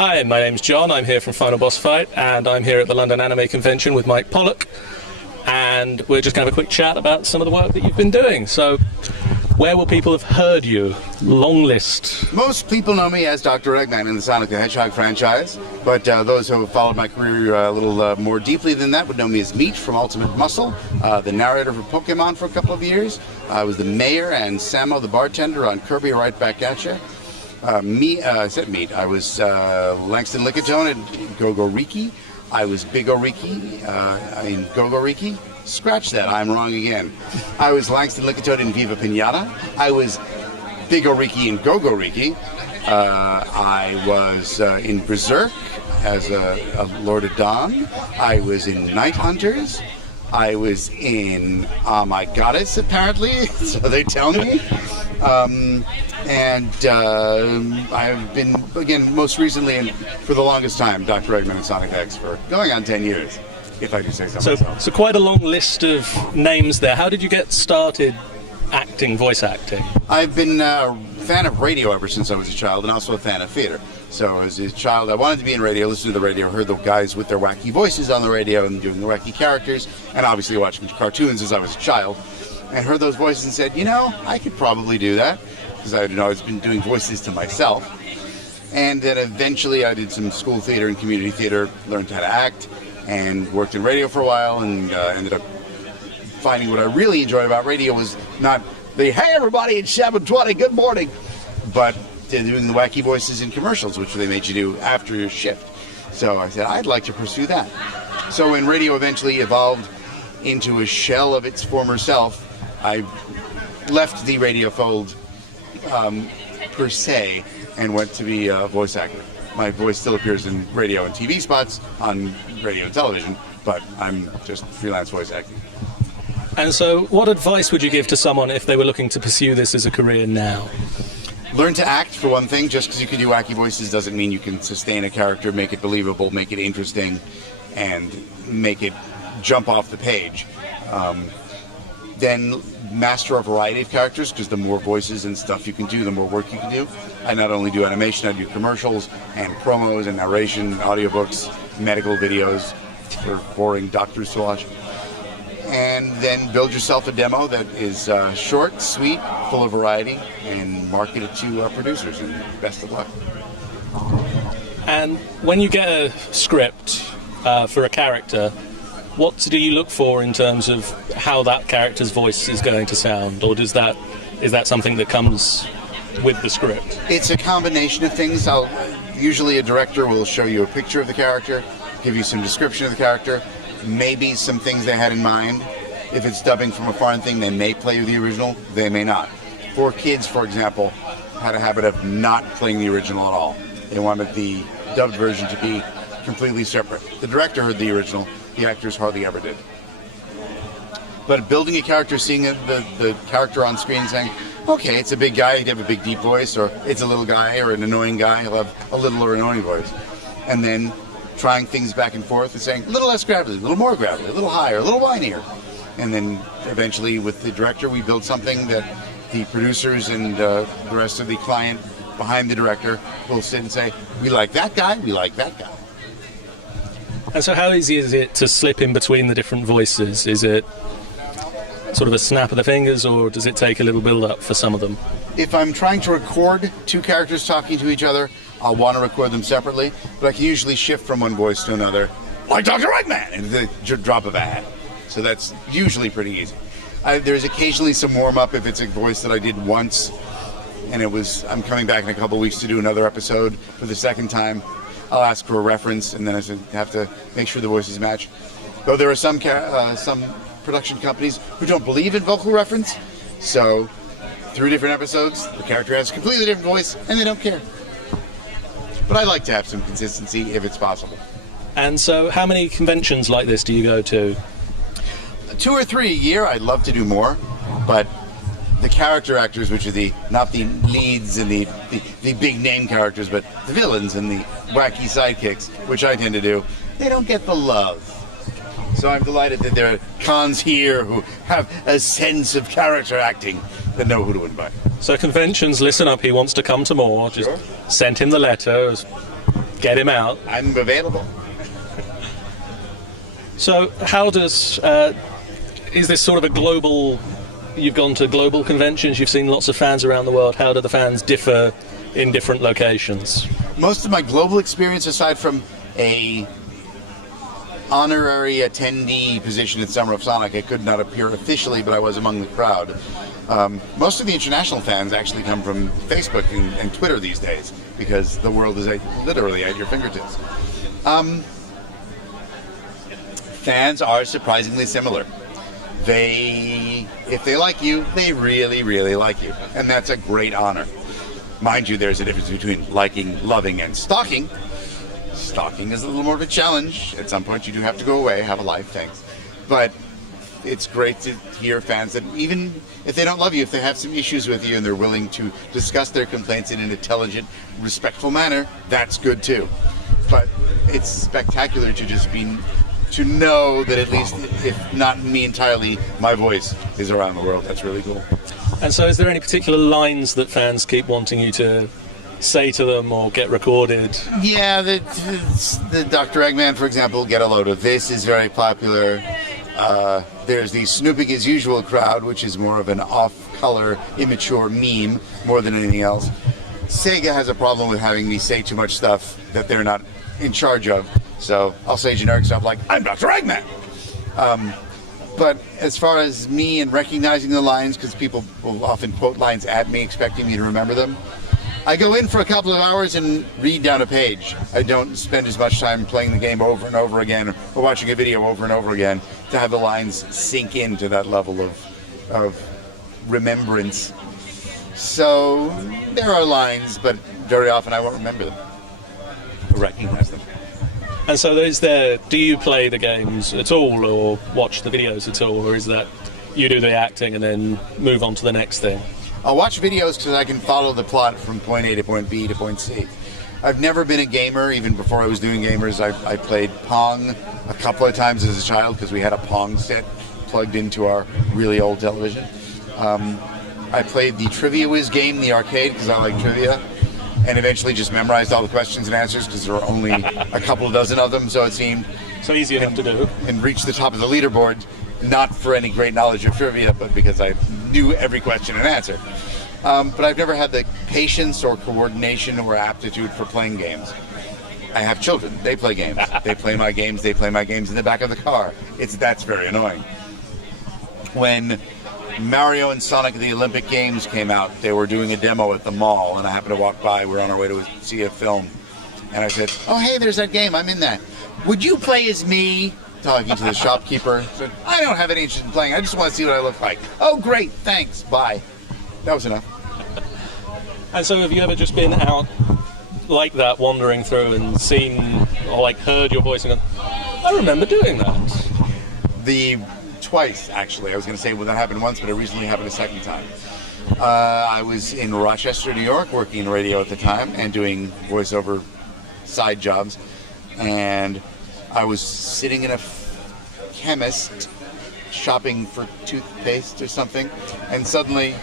Hi, my name's John. I'm here from Final Boss Fight, and I'm here at the London Anime Convention with Mike Pollock, and we're just going to have a quick chat about some of the work that you've been doing. So, where will people have heard you? Long list. Most people know me as Dr. Eggman in the Sonic the Hedgehog franchise, but those who have followed my career a little more deeply than that would know me as Meat from Ultimate Muscle, the narrator for Pokemon for a couple of years. I was the mayor and Samo the bartender on Kirby Right Back At Ya. I said Meat. I was Langston Lickatone in Go-Go Riki. I was Big Oriki in Go-Go Riki. Scratch that, I'm wrong again. I was Langston Lickatone in Viva Pinata. I was Big Oriki in Go-Go Riki. I was in Berserk as a Lord of Dawn. I was in Night Hunters. I was in My Goddess, apparently, so they tell me. I've been, again, most recently and for the longest time, Dr. Eggman and Sonic X for going on 10 years, if I do say so myself. So quite a long list of names there. How did you get started acting, voice acting? I've been a fan of radio ever since I was a child, and also a fan of theater. So as a child, I wanted to be in radio, listen to the radio, heard the guys with their wacky voices on the radio and doing the wacky characters, and obviously watching cartoons as I was a child, and heard those voices and said, you know, I could probably do that, because I had always been doing voices to myself. And then eventually I did some school theater and community theater, learned how to act, and worked in radio for a while, and ended up finding what I really enjoyed about radio was not the, hey everybody, it's 7:20, good morning, but doing the wacky voices in commercials, which they made you do after your shift. So I said, I'd like to pursue that. So when radio eventually evolved into a shell of its former self, I left the radio fold per se and went to be a voice actor. My voice still appears in radio and TV spots on radio and television, but I'm just freelance voice acting. And so what advice would you give to someone if they were looking to pursue this as a career now? Learn to act, for one thing. Just because you can do wacky voices doesn't mean you can sustain a character, make it believable, make it interesting, and make it jump off the page. Then master a variety of characters, because the more voices and stuff you can do, the more work you can do. I not only do animation, I do commercials and promos and narration, audiobooks, medical videos for boring doctors to watch. And then build yourself a demo that is short, sweet, full of variety, and market it to producers, and best of luck. And when you get a script for a character, what do you look for in terms of how that character's voice is going to sound, or is that something that comes with the script? It's a combination of things. Usually a director will show you a picture of the character, give you some description of the character, maybe some things they had in mind. If it's dubbing from a foreign thing, they may play the original, they may not. For kids, for example, had a habit of not playing the original at all. They wanted the dubbed version to be completely separate. The director heard the original, the actors hardly ever did. But building a character, seeing the character on screen saying, okay, it's a big guy, he'd have a big deep voice, or it's a little guy or an annoying guy, he'll have a little or annoying voice. And then trying things back and forth and saying, a little less gravelly, a little more gravelly, a little higher, a little whinier. And then eventually with the director, we build something that the producers and the rest of the client behind the director will sit and say, we like that guy, we like that guy. And so how easy is it to slip in between the different voices? Is it sort of a snap of the fingers, or does it take a little build-up for some of them? If I'm trying to record two characters talking to each other, I'll want to record them separately, but I can usually shift from one voice to another, like Dr. Eggman, in the drop of a hat. So that's usually pretty easy. There's occasionally some warm-up if it's a voice that I did once, and I'm coming back in a couple weeks to do another episode for the second time. I'll ask for a reference, and then I have to make sure the voices match. Though there are some production companies who don't believe in vocal reference, so through different episodes, the character has a completely different voice, and they don't care. But I like to have some consistency if it's possible. And so how many conventions like this do you go to? 2 or 3 a year. I'd love to do more, but the character actors, which are not the leads and the big name characters, but the villains and the wacky sidekicks, which I tend to do, they don't get the love. So I'm delighted that there are cons here who have a sense of character acting that know who to invite. So conventions, listen up, he wants to come to more. Just Sure. Send him the letter. Get him out. I'm available. So how does... is this sort of a global... You've gone to global conventions, you've seen lots of fans around the world. How do the fans differ in different locations? Most of my global experience, aside from a honorary attendee position at Summer of Sonic, I could not appear officially, but I was among the crowd. Most of the international fans actually come from Facebook and Twitter these days, because the world is literally at your fingertips. Fans are surprisingly similar. If they like you, they really, really like you. And that's a great honor. Mind you, there's a difference between liking, loving, and stalking. Stalking is a little more of a challenge. At some point, you do have to go away, have a life, thanks. But it's great to hear fans that even if they don't love you, if they have some issues with you and they're willing to discuss their complaints in an intelligent, respectful manner, that's good too. But it's spectacular to know that at least, if not me entirely, my voice is around the world. That's really cool. And so is there any particular lines that fans keep wanting you to say to them or get recorded? Yeah, the Dr. Eggman, for example, Get a Load of This is very popular. There's the Snooping as Usual crowd, which is more of an off-color, immature meme more than anything else. Sega has a problem with having me say too much stuff that they're not in charge of. So I'll say generic stuff like, I'm Dr. Eggman. But as far as me and recognizing the lines, because people will often quote lines at me expecting me to remember them, I go in for a couple of hours and read down a page. I don't spend as much time playing the game over and over again or watching a video over and over again to have the lines sink into that level of remembrance. So there are lines, but very often I won't remember them or recognize them. And so do you play the games at all or watch the videos at all, or is that you do the acting and then move on to the next thing? I'll watch videos because I can follow the plot from point A to point B to point C. I've never been a gamer, even before I was doing gamers. I played Pong a couple of times as a child because we had a Pong set plugged into our really old television. I played the Trivia Whiz game in the arcade because I like trivia, and eventually just memorized all the questions and answers because there were only a couple of dozen of them, so it seemed. So easy enough to do. And reached the top of the leaderboard, not for any great knowledge of trivia, but because I knew every question and answer. But I've never had the patience or coordination or aptitude for playing games. I have children. They play games. They play my games. They play my games in the back of the car. That's very annoying. When Mario and Sonic at the Olympic Games came out, they were doing a demo at the mall, and I happened to walk by. We're on our way to see a film. And I said, oh, hey, there's that game. I'm in that. Would you play as me? Talking to the shopkeeper. Said, I don't have any interest in playing. I just want to see what I look like. Oh, great. Thanks. Bye. That was enough. And so have you ever just been out like that, wandering through and seen or like heard your voice and gone, I remember doing that? Twice, actually. I was going to say, well, that happened once, but it recently happened a second time. I was in Rochester, New York, working in radio at the time and doing voiceover side jobs. And I was sitting in a chemist shopping for toothpaste or something, and suddenly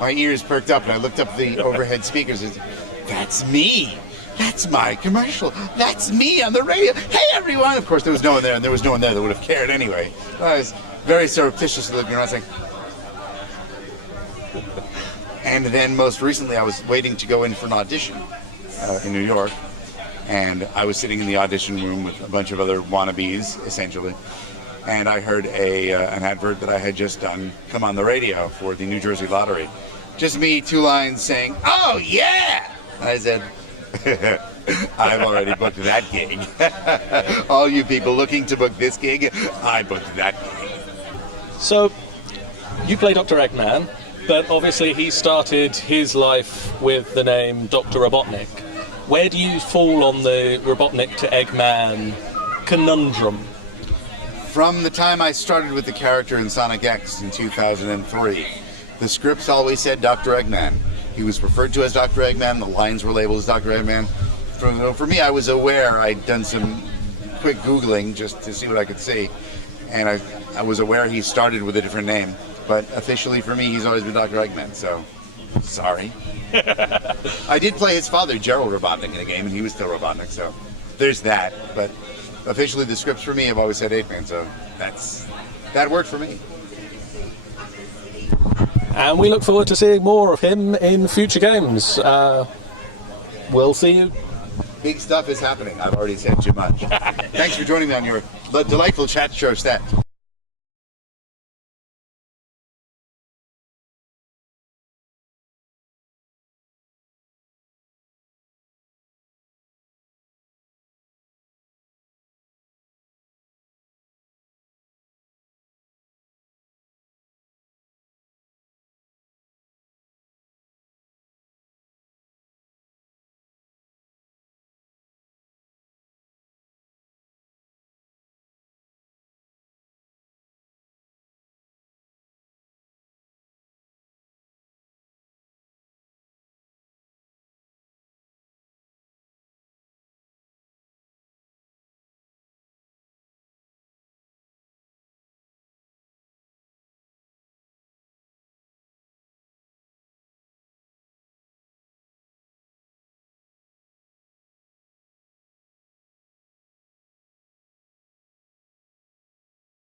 my ears perked up and I looked up the overhead speakers and said, that's me! That's my commercial! That's me on the radio! Hey everyone! Of course there was no one there, and there was no one there that would have cared anyway. I was very surreptitiously looking around saying, and then most recently I was waiting to go in for an audition in New York. And I was sitting in the audition room with a bunch of other wannabes, essentially. And I heard an advert that I had just done come on the radio for the New Jersey Lottery. Just me, 2 lines saying, oh, yeah! And I said, I've already booked that gig. All you people looking to book this gig, I booked that gig. So, you play Dr. Eggman, but obviously he started his life with the name Dr. Robotnik. Where do you fall on the Robotnik to Eggman conundrum? From the time I started with the character in Sonic X in 2003, the scripts always said Dr. Eggman. He was referred to as Dr. Eggman, the lines were labeled as Dr. Eggman. For me, I was aware, I'd done some quick Googling just to see what I could see, and I was aware he started with a different name, but officially for me, he's always been Dr. Eggman, so Sorry. I did play his father, Gerald Robotnik, in a game, and he was still Robotnik, so there's that. But officially, the scripts for me have always said Eggman, so that worked for me. And we look forward to seeing more of him in future games. We'll see you. Big stuff is happening. I've already said too much. Thanks for joining me on your delightful chat show set.